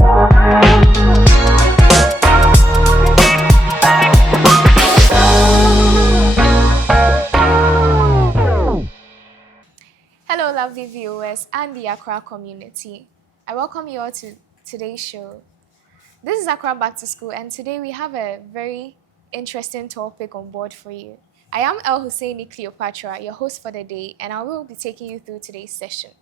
Hello, lovely viewers and the Accra community. I welcome you all to today's show. This is Accra Back to School, and today we have a very interesting topic on board for you. I am El Husseini Cleopatra, your host for the day, and I will be taking you through today's session.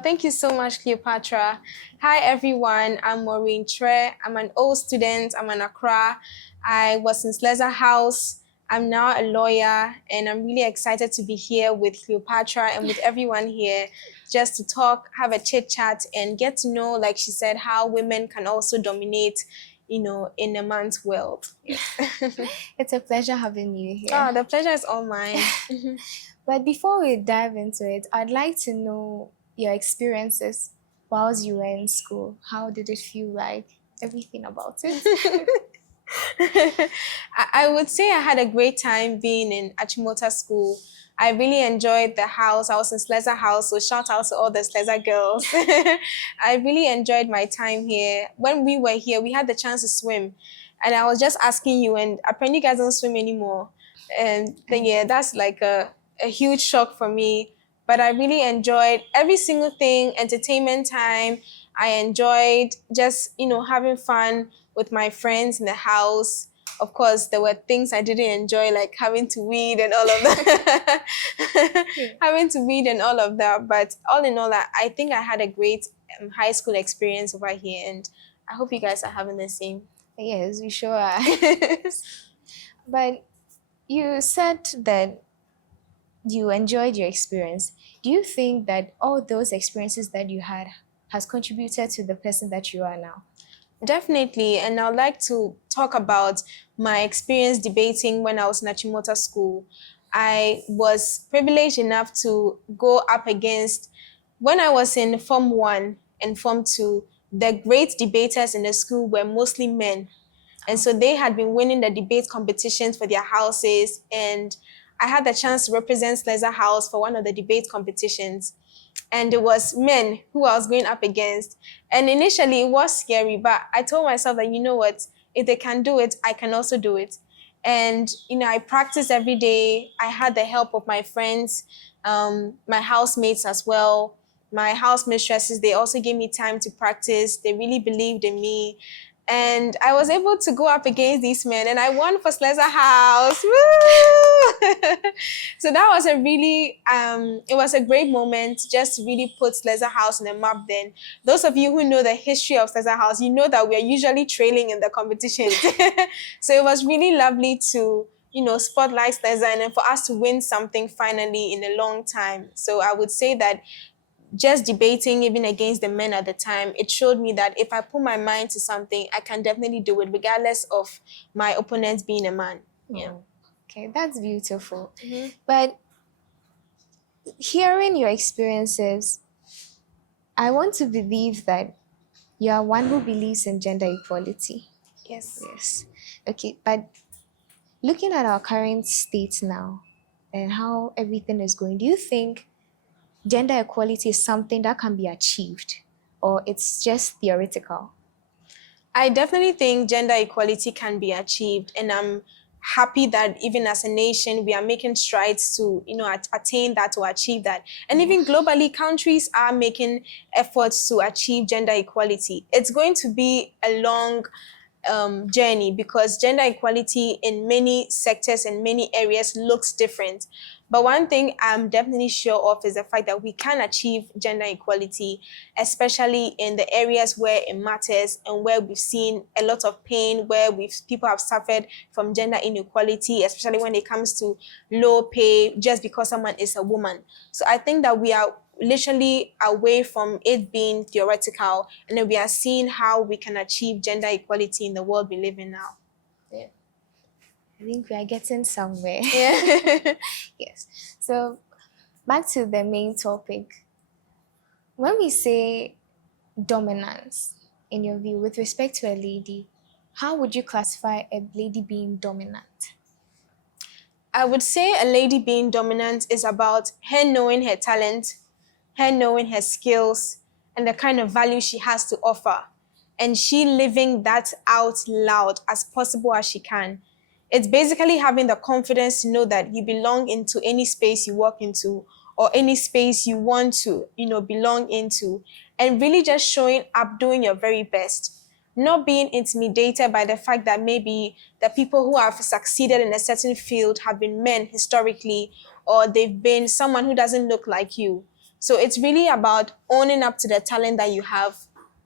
Thank you so much, Cleopatra. Hi, everyone. I'm Maureen. I'm an old student. I'm an Accra. I was in Sleza House. I'm now a lawyer, and I'm really excited to be here with Cleopatra and with everyone here just to talk, have a chit chat, and get to know, like she said, how women can also dominate, in a man's world. It's a pleasure having you here. Oh, the pleasure is all mine. But before we dive into it, I'd like to know your experiences whilst you were in school. How did it feel like? Everything about it. I would say I had a great time being in Achimota School. I really enjoyed the house. I was in Sleza House, so shout out to all the Sleza girls. I really enjoyed my time here. When we were here, we had the chance to swim. And I was just asking you, and apparently you guys don't swim anymore. And then, yeah, that's like a huge shock for me. But I really enjoyed every single thing, entertainment time. I enjoyed just, having fun with my friends in the house. Of course, there were things I didn't enjoy, like having to read and all of that. Having to read and all of that. But all in all, I think I had a great high school experience over here. And I hope you guys are having the same. Yes, we sure are. But you said that you enjoyed your experience. Do you think that all those experiences that you had has contributed to the person that you are now? Definitely, and I'd like to talk about my experience debating when I was in Achimota School. I was privileged enough to go up against, when I was in Form 1 and Form 2, the great debaters in the school were mostly men. And so they had been winning the debate competitions for their houses, and I had the chance to represent Sleza House for one of the debate competitions. And it was men who I was going up against. And initially it was scary, but I told myself that, you know what, if they can do it, I can also do it. And, I practiced every day. I had the help of my friends, my housemates as well. My house mistresses, they also gave me time to practice. They really believed in me. And I was able to go up against these men, and I won for Sleza House. Woo! So that was it was a great moment just to really put Sleza House on the map then. Those of you who know the history of Sleza House, you know that we are usually trailing in the competition. So it was really lovely to, spotlight Sleza and then for us to win something finally in a long time. So I would say that just debating even against the men at the time, it showed me that if I put my mind to something, I can definitely do it regardless of my opponent being a man. Yeah. Okay, that's beautiful. Mm-hmm. But hearing your experiences, I want to believe that you are one who believes in gender equality. Yes. Yes. Okay, but looking at our current state now and how everything is going, do you think gender equality is something that can be achieved, or it's just theoretical? I definitely think gender equality can be achieved, and I'm happy that even as a nation we are making strides to attain that or achieve that. And even globally, countries are making efforts to achieve gender equality. It's going to be a long journey because gender equality in many sectors and many areas looks different. But one thing I'm definitely sure of is the fact that we can achieve gender equality, especially in the areas where it matters and where we've seen a lot of pain, where people have suffered from gender inequality, especially when it comes to low pay just because someone is a woman. So I think that we are literally away from it being theoretical, and then we are seeing how we can achieve gender equality in the world we live in now. Yeah. I think we are getting somewhere. Yeah. Yes. So back to the main topic. When we say dominance, in your view, with respect to a lady, how would you classify a lady being dominant? I would say a lady being dominant is about her knowing her talent, her knowing her skills, and the kind of value she has to offer, and she living that out loud as possible as she can. It's basically having the confidence to know that you belong into any space you walk into, or any space you want to, belong into, and really just showing up, doing your very best, not being intimidated by the fact that maybe the people who have succeeded in a certain field have been men historically, or they've been someone who doesn't look like you. So it's really about owning up to the talent that you have,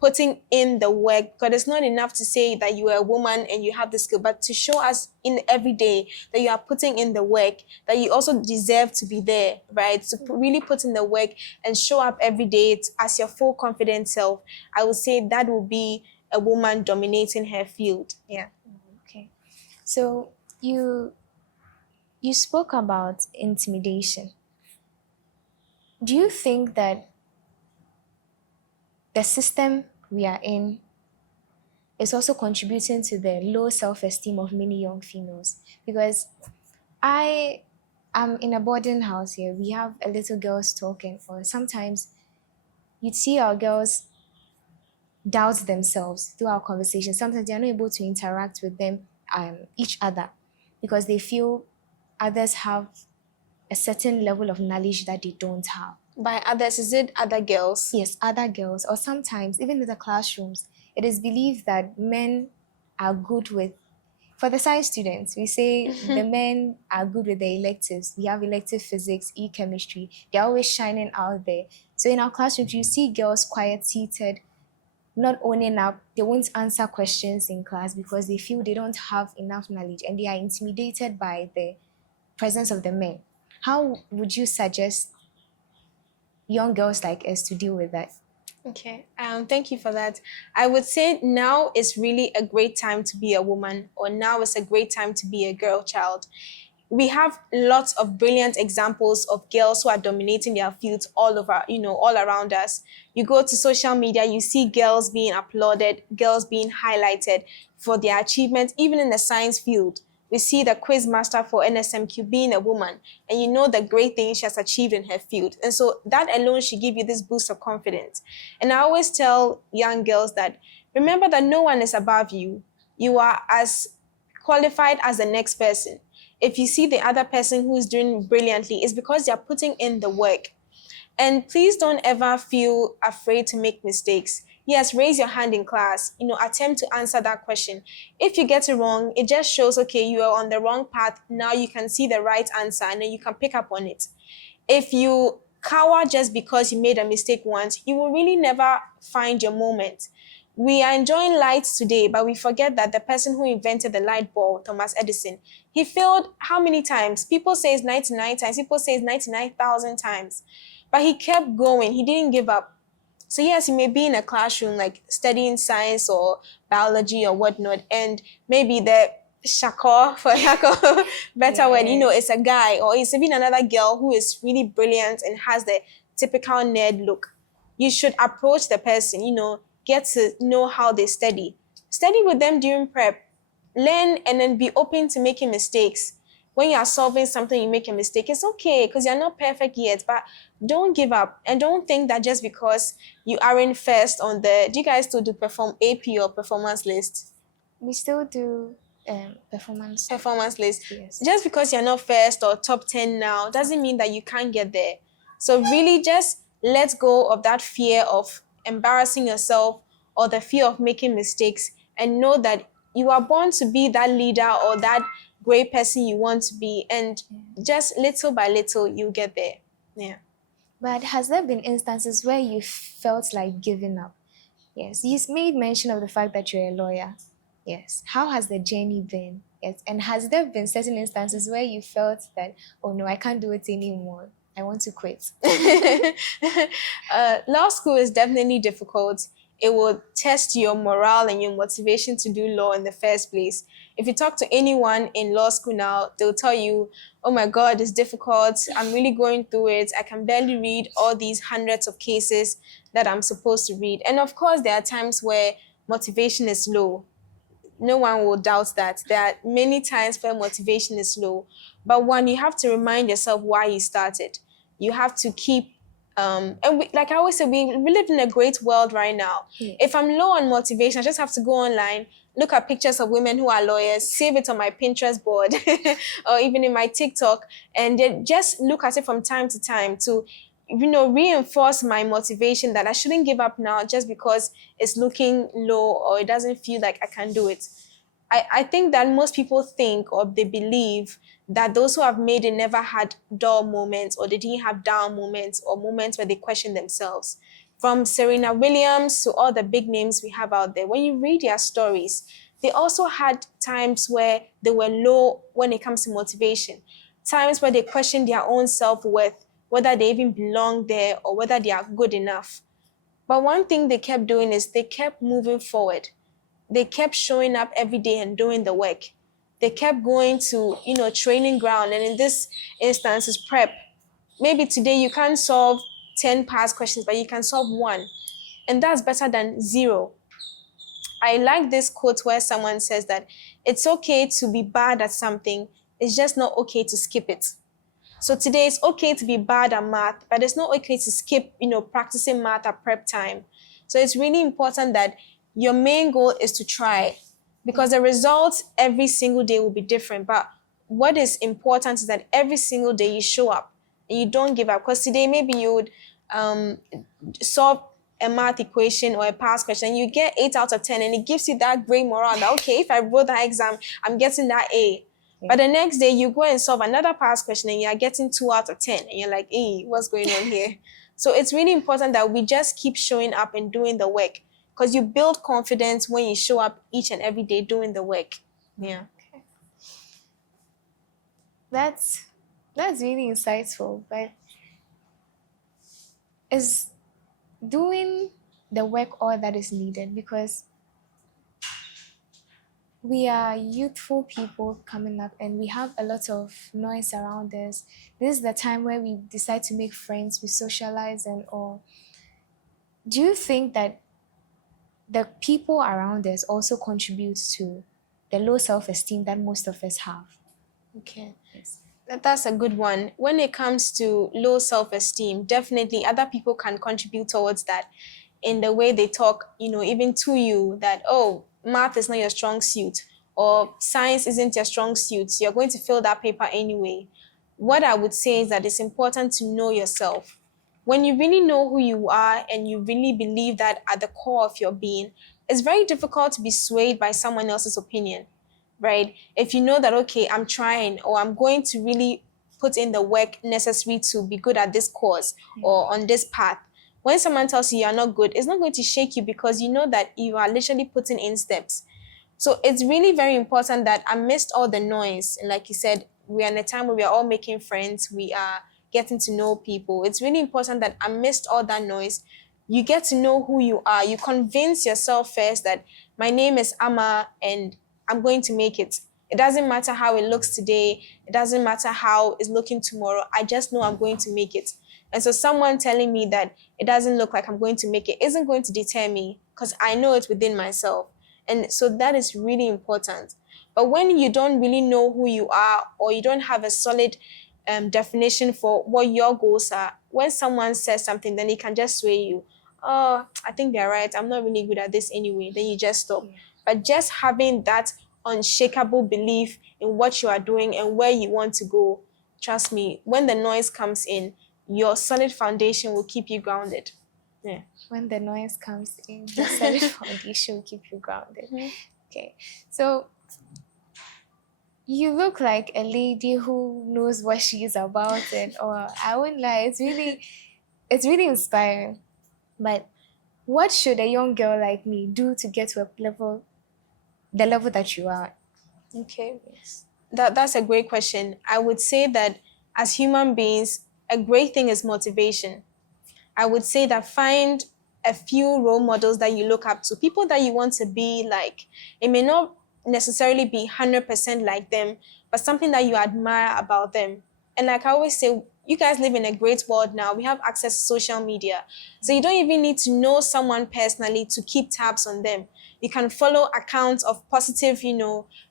putting in the work, because it's not enough to say that you are a woman and you have the skill, but to show us in every day that you are putting in the work, that you also deserve to be there, right? So really put in the work and show up every day as your full confident self. I would say that will be a woman dominating her field. Yeah. Okay. So you spoke about intimidation. Do you think that the system we are in is also contributing to the low self-esteem of many young females? Because I am in a boarding house here. We have a little girls talking, or sometimes you'd see our girls doubt themselves through our conversation. Sometimes they're not able to interact with them, each other, because they feel others have a certain level of knowledge that they don't have. By others, is it other girls? Yes, other girls, or sometimes even in the classrooms, it is believed that men are good with, for the science students, we say the men are good with the electives. We have elective physics, e-chemistry. They're always shining out there. So in our classrooms, you see girls quiet, seated, not owning up. They won't answer questions in class because they feel they don't have enough knowledge and they are intimidated by the presence of the men. How would you suggest young girls like us to deal with that? Okay, thank you for that. I would say now is really a great time to be a woman, or now is a great time to be a girl child. We have lots of brilliant examples of girls who are dominating their fields all over, all around us. You go to social media, you see girls being applauded, girls being highlighted for their achievements, even in the science field. We see the quiz master for NSMQ being a woman, and you know the great things she has achieved in her field. And so that alone should give you this boost of confidence. And I always tell young girls that remember that no one is above you. You are as qualified as the next person. If you see the other person who is doing brilliantly, it's because they're putting in the work. And please don't ever feel afraid to make mistakes. Yes, raise your hand in class, attempt to answer that question. If you get it wrong, it just shows, okay, you are on the wrong path. Now you can see the right answer and then you can pick up on it. If you cower just because you made a mistake once, you will really never find your moment. We are enjoying light today, but we forget that the person who invented the light bulb, Thomas Edison, he failed how many times? People say it's 99 times, people say it's 99,000 times. But he kept going, he didn't give up. So yes, you may be in a classroom like studying science or biology or whatnot, and maybe the shako, for lack of a better word, it's a guy or it's even another girl who is really brilliant and has the typical nerd look. You should approach the person, get to know how they study. Study with them during prep. Learn and then be open to making mistakes. When you are solving something, you make a mistake. It's okay because you're not perfect yet, but don't give up. And don't think that just because you aren't first on the, do you guys still do perform AP or performance list? We still do performance list. Yes. Just because you're not first or top 10 now doesn't mean that you can't get there. So really just let go of that fear of embarrassing yourself or the fear of making mistakes, and know that you are born to be that leader or that great person you want to be, and just little by little you get there. Yeah. But has there been instances where you felt like giving up? Yes, you made mention of the fact that you're a lawyer. Yes. How has the journey been? Yes. And has there been certain instances where you felt that, oh no, I can't do it anymore, I want to quit? Law school is definitely difficult. It will test your morale and your motivation to do law in the first place. If you talk to anyone in law school now, they'll tell you, oh my God, it's difficult. I'm really going through it. I can barely read all these hundreds of cases that I'm supposed to read. And of course, there are times where motivation is low. No one will doubt that. There are many times where motivation is low. But one, you have to remind yourself why you started. You have to keep and like I always say, we live in a great world right now. Yeah. If I'm low on motivation, I just have to go online, look at pictures of women who are lawyers, save it on my Pinterest board or even in my TikTok, and then just look at it from time to time to, reinforce my motivation that I shouldn't give up now just because it's looking low or it doesn't feel like I can do it. I think that most people think or they believe that those who have made it never had dull moments or they didn't have down moments or moments where they question themselves. From Serena Williams to all the big names we have out there, when you read their stories, they also had times where they were low when it comes to motivation, times where they questioned their own self-worth, whether they even belong there or whether they are good enough. But one thing they kept doing is they kept moving forward. They kept showing up every day and doing the work. They kept going to, training ground. And in this instance is prep. Maybe today you can't solve 10 past questions, but you can solve one. And that's better than zero. I like this quote where someone says that it's okay to be bad at something. It's just not okay to skip it. So today it's okay to be bad at math, but it's not okay to skip, practicing math at prep time. So it's really important that your main goal is to try, because the results every single day will be different. But what is important is that every single day you show up and you don't give up. Because today maybe you would solve a math equation or a past question and you get 8 out of 10 and it gives you that great morale that, okay, if I wrote that exam, I'm getting that A. But the next day you go and solve another past question and you're getting 2 out of 10 and you're like, hey, what's going on here? So it's really important that we just keep showing up and doing the work, because you build confidence when you show up each and every day doing the work. Yeah. Okay. That's really insightful, but is doing the work all that is needed? Because we are youthful people coming up and we have a lot of noise around us. This is the time where we decide to make friends, we socialize and all. Do you think that the people around us also contributes to the low self-esteem that most of us have? Okay. Yes. That's a good one. When it comes to low self-esteem, definitely other people can contribute towards that in the way they talk, even to you, that, oh, math is not your strong suit or science isn't your strong suit. So you're going to fill that paper anyway. What I would say is that it's important to know yourself. When you really know who you are and you really believe that at the core of your being, it's very difficult to be swayed by someone else's opinion, right? If you know that, okay, I'm trying or I'm going to really put in the work necessary to be good at this course or on this path, when someone tells you you're not good, it's not going to shake you because you know that you are literally putting in steps. So it's really very important that amidst all the noise, and like you said, we are in a time where we are all making friends, we are getting to know people. It's really important that amidst all that noise, you get to know who you are. You convince yourself first that my name is Amma and I'm going to make it. It doesn't matter how it looks today. It doesn't matter how it's looking tomorrow. I just know I'm going to make it. And so someone telling me that it doesn't look like I'm going to make it isn't going to deter me because I know it's within myself. And so that is really important. But when you don't really know who you are or you don't have a solid definition for what your goals are, when someone says something, then it can just sway you. Oh, I think they're right. I'm not really good at this anyway. Then you just stop. Yeah. But just having that unshakable belief in what you are doing and where you want to go, trust me, when the noise comes in, your solid foundation will keep you grounded. Yeah. When the noise comes in, the solid foundation will keep you grounded. Mm-hmm. Okay. So you look like a lady who knows what she's about, and or I wouldn't lie, it's really inspiring. But what should a young girl like me do to get to the level that you are? Okay. Yes. That's a great question. I would say that as human beings, a great thing is motivation. I would say that find a few role models that you look up to, people that you want to be like. It may not necessarily be 100% like them, but something that you admire about them. And like I always say, you guys live in a great world now. We have access to social media. So you don't even need to know someone personally to keep tabs on them. You can follow accounts of positive,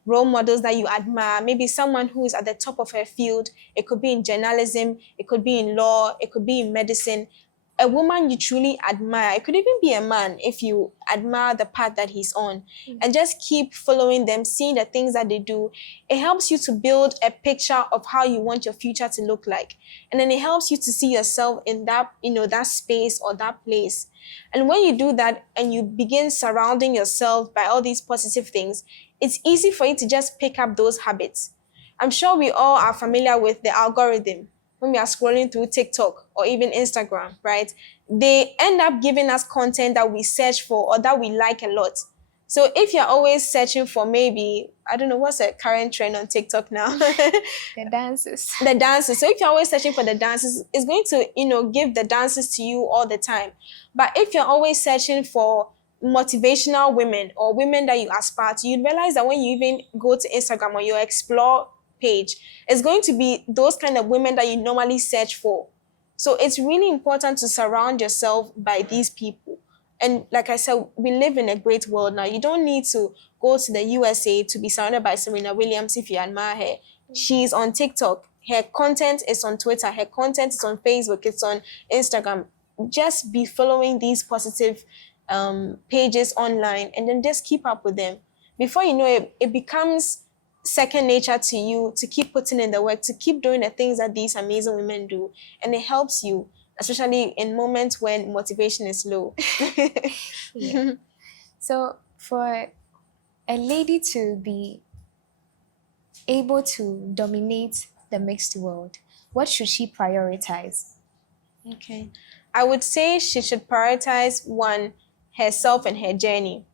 role models that you admire. Maybe someone who is at the top of her field. It could be in journalism, it could be in law, it could be in medicine. A woman you truly admire. It could even be a man if you admire the path that he's on, and just keep following them, seeing the things that they do. It helps you to build a picture of how you want your future to look like. And then it helps you to see yourself in that, that space or that place. And when you do that and you begin surrounding yourself by all these positive things, it's easy for you to just pick up those habits. I'm sure we all are familiar with the algorithm when we are scrolling through TikTok or even Instagram, right? They end up giving us content that we search for or that we like a lot. So if you're always searching for, maybe, I don't know, what's a current trend on TikTok now? The dances. The dances. So if you're always searching for the dances, it's going to, give the dances to you all the time. But if you're always searching for motivational women or women that you aspire to, you'd realize that when you even go to Instagram or your explore page, it's going to be those kind of women that you normally search for. So it's really important to surround yourself by these people. And like I said, we live in a great world now. You don't need to go to the USA to be surrounded by Serena Williams if you admire her. She's on TikTok. Her content is on Twitter. Her content is on Facebook. It's on Instagram. Just be following these positive pages online, and then just keep up with them. Before you know it, it becomes second nature to you to keep putting in the work, to keep doing the things that these amazing women do. And it helps you, especially in moments when motivation is low. Yeah. So for a lady to be able to dominate the mixed world, what should she prioritize? Okay. I would say she should prioritize one, herself and her journey.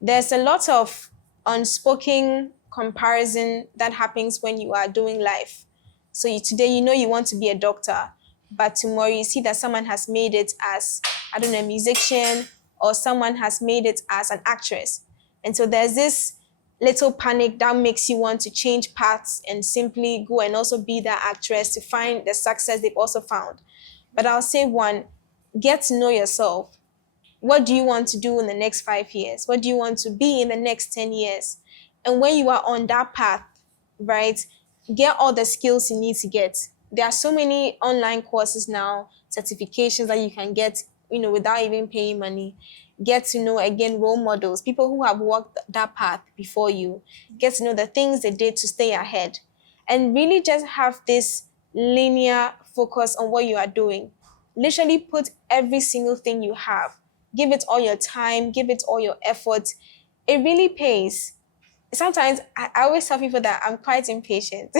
There's a lot of unspoken comparison that happens when you are doing life. So today you want to be a doctor, but tomorrow you see that someone has made it as, I don't know, a musician, or someone has made it as an actress. And so there's this little panic that makes you want to change paths and simply go and also be that actress to find the success they've also found. But I'll say one, get to know yourself. What do you want to do in the next 5 years? What do you want to be in the next 10 years? And when you are on that path, right, get all the skills you need to get. There are so many online courses now, certifications that you can get, without even paying money. Get to know, again, role models, people who have walked that path before you. Get to know the things they did to stay ahead. And really just have this linear focus on what you are doing. Literally put every single thing you have. Give it all your time, give it all your effort. It really pays. Sometimes I always tell people that I'm quite impatient.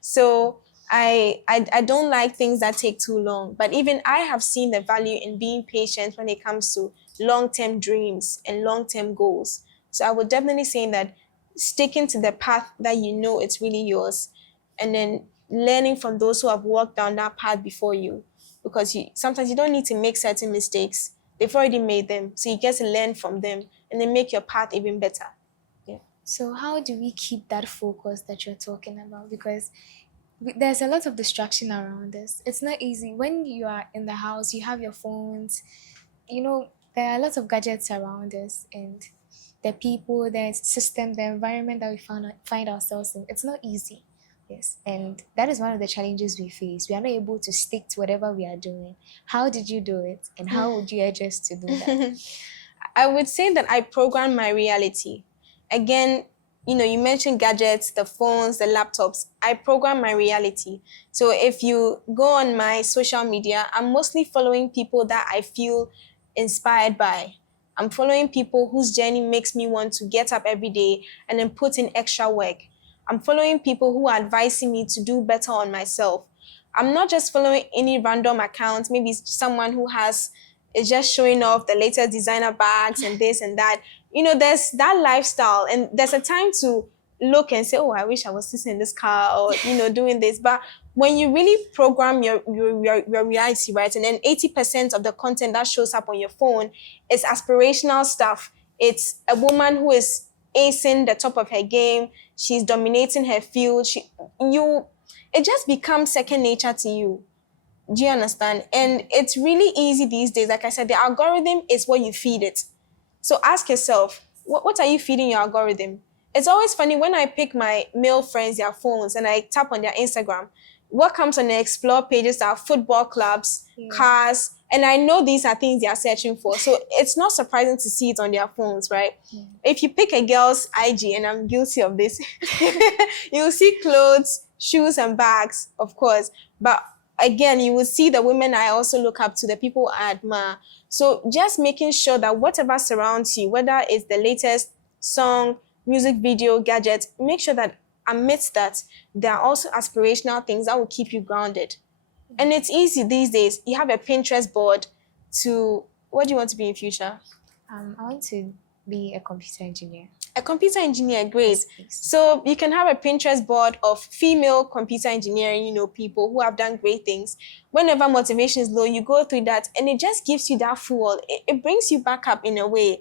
So I don't like things that take too long. But even I have seen the value in being patient when it comes to long-term dreams and long-term goals. So I would definitely say that sticking to the path that you know it's really yours, and then learning from those who have walked down that path before you. Because sometimes you don't need to make certain mistakes. They've already made them. So you get to learn from them and then make your path even better. Yeah. So how do we keep that focus that you're talking about? Because there's a lot of distraction around us. It's not easy. When you are in the house, you have your phones, there are lots of gadgets around us, and the people, the system, the environment that we find ourselves in. It's not easy. Yes. And that is one of the challenges we face. We are not able to stick to whatever we are doing. How did you do it? And how would you adjust to do that? I would say that I program my reality. Again, you mentioned gadgets, the phones, the laptops. I program my reality. So if you go on my social media, I'm mostly following people that I feel inspired by. I'm following people whose journey makes me want to get up every day and then put in extra work. I'm following people who are advising me to do better on myself. I'm not just following any random account, maybe someone who is just showing off the latest designer bags and this and that. There's that lifestyle, and there's a time to look and say, oh, I wish I was sitting in this car or, doing this. But when you really program your reality, right, and then 80% of the content that shows up on your phone is aspirational stuff. It's a woman who is acing the top of her game. She's dominating her field. it just becomes second nature to you. Do you understand? And it's really easy these days. Like I said, the algorithm is what you feed it. So ask yourself, what are you feeding your algorithm? It's always funny when I pick my male friends, their phones, and I tap on their Instagram. What comes on the explore pages are football clubs, Yeah. cars, and I know these are things they are searching for. So it's not surprising to see it on their phones, right? If you pick a girl's IG, and I'm guilty of this, you'll see clothes, shoes, and bags, of course. But again, you will see the women I also look up to, the people I admire. So just making sure that whatever surrounds you, whether it's the latest song, music video, gadget, make sure that amidst that, there are also aspirational things that will keep you grounded. And it's easy these days. You have a Pinterest board to, what do you want to be in future? I want to be a computer engineer. A computer engineer, great. Yes, please. So you can have a Pinterest board of female computer engineering, people who have done great things. Whenever motivation is low, you go through that and it just gives you that fuel. It brings you back up in a way.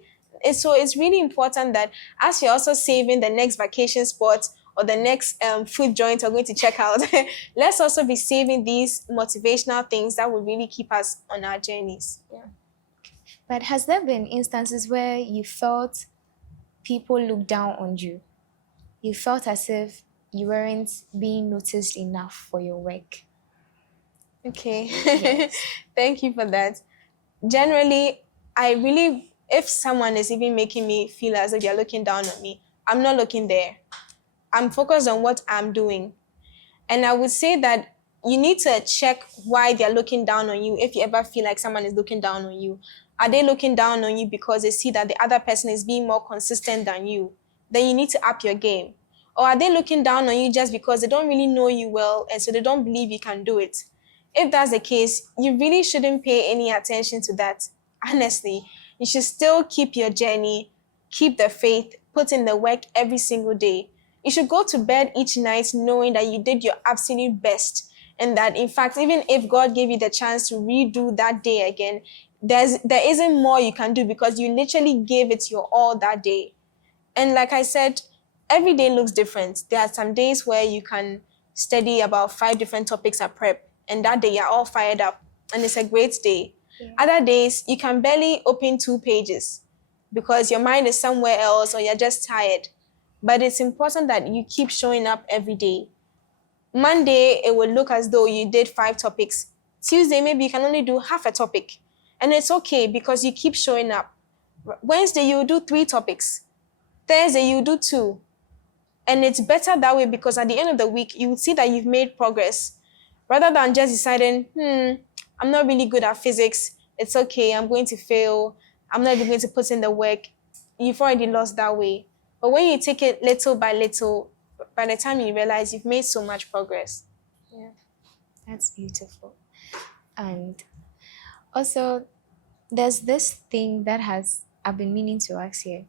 So it's really important that as you're also saving the next vacation spot or the next food joint you're going to check out, let's also be saving these motivational things that will really keep us on our journeys. Yeah. But has there been instances where you felt people looked down on you? You felt as if you weren't being noticed enough for your work? Okay. Yes. Thank you for that. Generally, if someone is even making me feel as if they're looking down on me, I'm not looking there. I'm focused on what I'm doing. And I would say that you need to check why they're looking down on you if you ever feel like someone is looking down on you. Are they looking down on you because they see that the other person is being more consistent than you? Then you need to up your game. Or are they looking down on you just because they don't really know you well and so they don't believe you can do it? If that's the case, you really shouldn't pay any attention to that. Honestly, you should still keep your journey, keep the faith, put in the work every single day. You should go to bed each night knowing that you did your absolute best and that, in fact, even if God gave you the chance to redo that day again, there isn't more you can do because you literally gave it your all that day. And like I said, every day looks different. There are some days where you can study about 5 different topics at prep, and that day you're all fired up, and it's a great day. Yeah. Other days, you can barely open 2 pages because your mind is somewhere else or you're just tired. But it's important that you keep showing up every day. Monday, it will look as though you did 5 topics. Tuesday, maybe you can only do half a topic. And it's okay because you keep showing up. Wednesday, you do 3 topics. Thursday, you do 2. And it's better that way because at the end of the week, you will see that you've made progress. Rather than just deciding, I'm not really good at physics. It's okay, I'm going to fail. I'm not even going to put in the work. You've already lost that way. But when you take it little by little, by the time you realize you've made so much progress. Yeah, that's beautiful. And also, there's this thing that I've been meaning to ask here.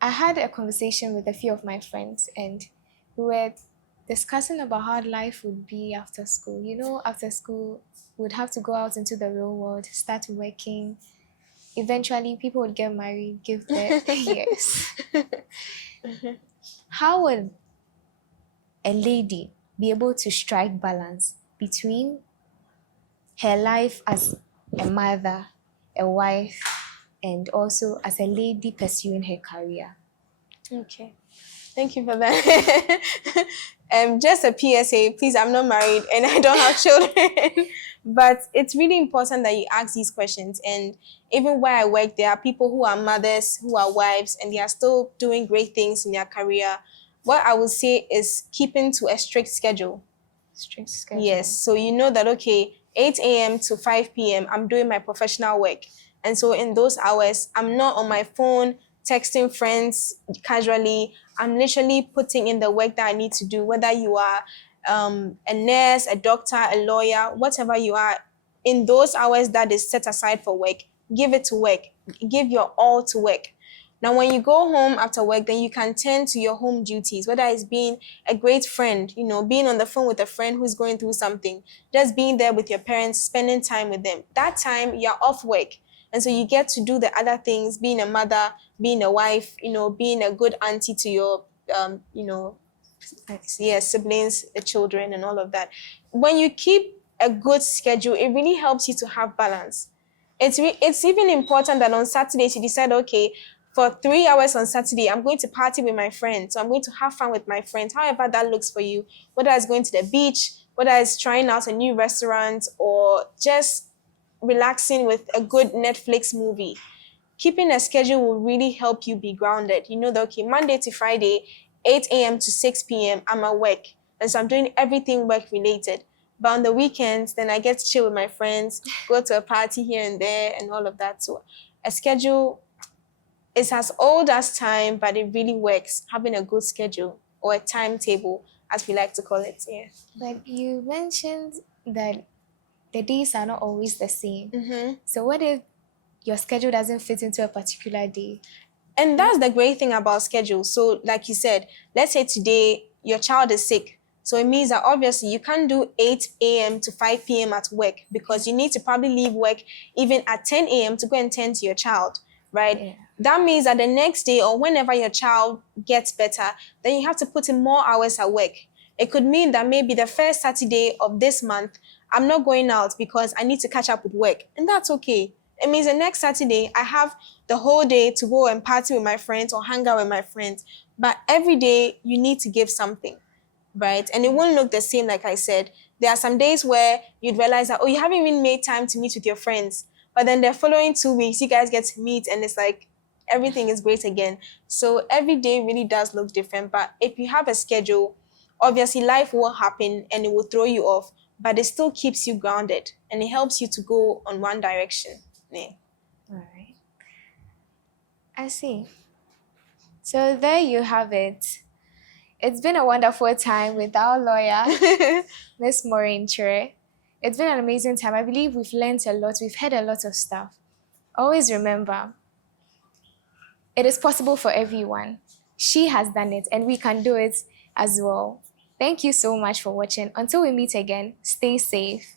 I had a conversation with a few of my friends and we were discussing about how life would be after school. After school, we would have to go out into the real world, start working. Eventually, people would get married, give birth. Yes. How would a lady be able to strike balance between her life as a mother, a wife, and also as a lady pursuing her career? Okay. Thank you for that. Just a PSA, please, I'm not married and I don't have children. But it's really important that you ask these questions. And even where I work, there are people who are mothers, who are wives, and they are still doing great things in their career. What I would say is keeping to a strict schedule. Strict schedule. Yes. So you know that, okay, 8 a.m. to 5 p.m., I'm doing my professional work. And so in those hours, I'm not on my phone, texting friends casually. I'm literally putting in the work that I need to do, whether you are a nurse, a doctor, a lawyer, whatever you are. In those hours that is set aside for work, give it to work. Give your all to work. Now, when you go home after work, then you can tend to your home duties, whether it's being a great friend, being on the phone with a friend who's going through something, just being there with your parents, spending time with them. That time, you're off work. And so you get to do the other things, being a mother, being a wife, being a good auntie to your, Yes, siblings, the children, and all of that. When you keep a good schedule, it really helps you to have balance. It's even important that on Saturdays you decide, okay, for 3 hours on Saturday, I'm going to party with my friends. So I'm going to have fun with my friends, however that looks for you, whether it's going to the beach, whether it's trying out a new restaurant, or just relaxing with a good Netflix movie. Keeping a schedule will really help you be grounded. You know that, okay, Monday to Friday, 8 a.m. to 6 p.m., I'm at work. And so I'm doing everything work related. But on the weekends, then I get to chill with my friends, go to a party here and there, and all of that. So a schedule is as old as time, but it really works. Having a good schedule, or a timetable, as we like to call it. Yeah. But you mentioned that the days are not always the same. Mm-hmm. So what if your schedule doesn't fit into a particular day? And that's the great thing about schedule. So, like you said, let's say today your child is sick. So it means that obviously you can't do 8 a.m. to 5 p.m. at work, because you need to probably leave work even at 10 a.m. to go and tend to your child, right? Yeah. That means that the next day, or whenever your child gets better, then you have to put in more hours at work. It could mean that maybe the first Saturday of this month, I'm not going out because I need to catch up with work. And that's okay. It means the next Saturday, I have the whole day to go and party with my friends or hang out with my friends. But every day, you need to give something, right? And it won't look the same, like I said. There are some days where you'd realize that, oh, you haven't even made time to meet with your friends. But then the following 2 weeks, you guys get to meet, and it's like everything is great again. So every day really does look different. But if you have a schedule, obviously life will happen and it will throw you off, but it still keeps you grounded and it helps you to go on one direction. Yeah. All right. I see. So there you have it. It's been a wonderful time with our lawyer, Miss Maureen Kyere. It's been an amazing time. I believe we've learned a lot. We've heard a lot of stuff. Always remember, it is possible for everyone. She has done it, and we can do it as well. Thank you so much for watching. Until we meet again, stay safe.